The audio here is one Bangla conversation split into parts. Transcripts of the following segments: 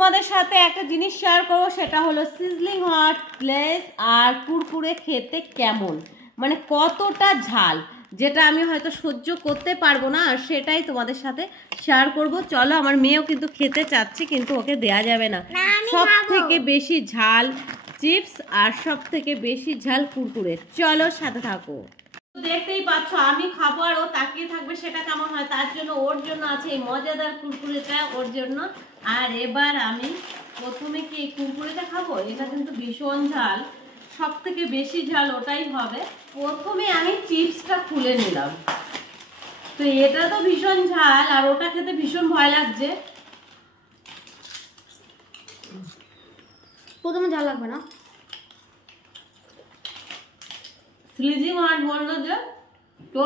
তোমাদের সাথে একটা জিনিস শেয়ার করবো, সেটা হলো সিজলিং হট লেস আর কুরকুরে খেতে কেমন, মানে কতটা ঝাল, যেটা আমি হয়তো সহ্য করতে পারবো না, আর সেটাই তোমাদের সাথে শেয়ার করব। চলো, আমার মেয়েও কিন্তু খেতে চাচ্ছে, কিন্তু ওকে দেয়া যাবে না। সব থেকে বেশি ঝাল চিপস আর সব থেকে বেশি ঝাল কুরকুরে। চলো সাথে থাকো। দেখতেই পাচ্ছ আমি খাবো আর ও তাকিয়ে থাকবে, সেটা কেমন হয়। তার জন্য ওর জন্য আছে এই মজাদার কুরকুরেটা, ওর জন্য। আর এবার আমি প্রথমে কি এই কুরকুরেটা খাবো, এটা কিন্তু ভীষণ ঝাল, সব থেকে বেশি ঝাল ওটাই হবে। প্রথমে আমি চিপসটা খুলে নিলাম, তো এটা তো ভীষণ ঝাল আর ওটা খেতে ভীষণ ভয় লাগছে। প্রথমে ঝাল লাগবে না, স্লিজিং হট বললো যে, তো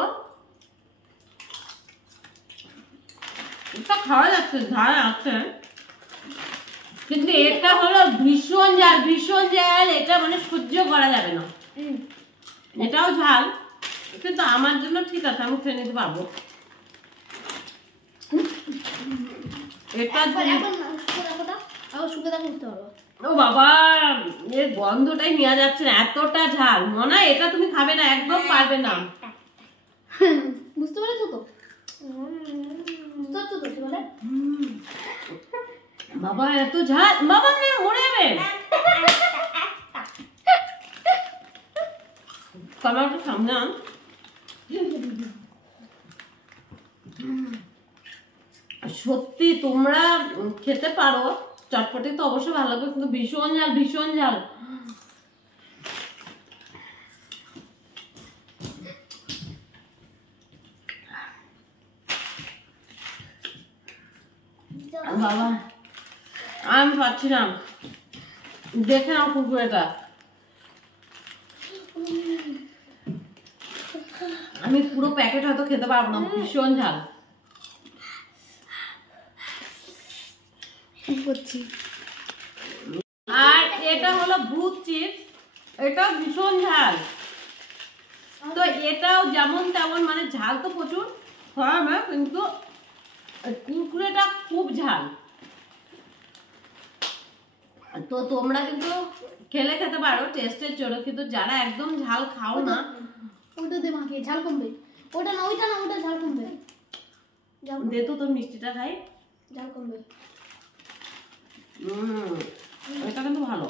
এটা খাওয়া যাচ্ছে, ঝাল আছে, কিন্তু এটা হলো ভীষণ ঝাল, ভীষণ ঝাল, এটা মানে সহ্য করা যাবে না। এটাও ঝাল, কিন্তু আমার জন্য ঠিক আছে, আমি খেয়ে নিতে পারবো। এটা ও বাবা, এর গন্ধটাই নেওয়া যাচ্ছে না, এতটা ঝাল। মনে হয় এটা তুমি খাবে না, একদম পারবে না। বুঝতে পেরেছো তো? বাবা এত ঝাল, বাবা মরে যাবে। টমেটো সামনে আন। সত্যি তোমরা খেতে পারো, চটপটি তো অবশ্যই ভালো লাগবে, কিন্তু ভীষণ ঝাল, ভীষণ ঝাল। বাবা আমি পাচ্ছি না, দেখে নাও কুরকুরেটা। আমি পুরো প্যাকেট হয়তো খেতে পারবো না, ভীষণ ঝাল। আর এটা হলো ভূত চিপস, এটাও ভীষণ ঝাল। তো এটাও যেমন তেমন, মানে ঝাল তো প্রচুর হবে, কিন্তু কুরকুরেটা খুব ঝাল। তো তোমরা কিন্তু খেলে খেতে পারো টেস্টের জন্য, কিন্তু যারা একদম ঝাল খাও না, ওটা দে মাকে, ঝাল কমবে। ওটা না, ওইটা না, ওটা ঝাল কমবে। দে তো তোর মিষ্টিটা খাই, ঝাল কমবে। এটা কিন্তু ভালো।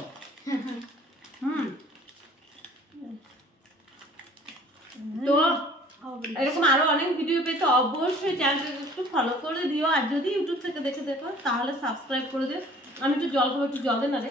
তো এরকম আরো অনেক ভিডিও পেতে অবশ্যই চ্যানেলটাকে একটু ফলো করে দিও, আর যদি ইউটিউব থেকে দেখো তাহলে সাবস্ক্রাইব করে দিও। আমি একটু জল খাবো, একটু জল দে না রে।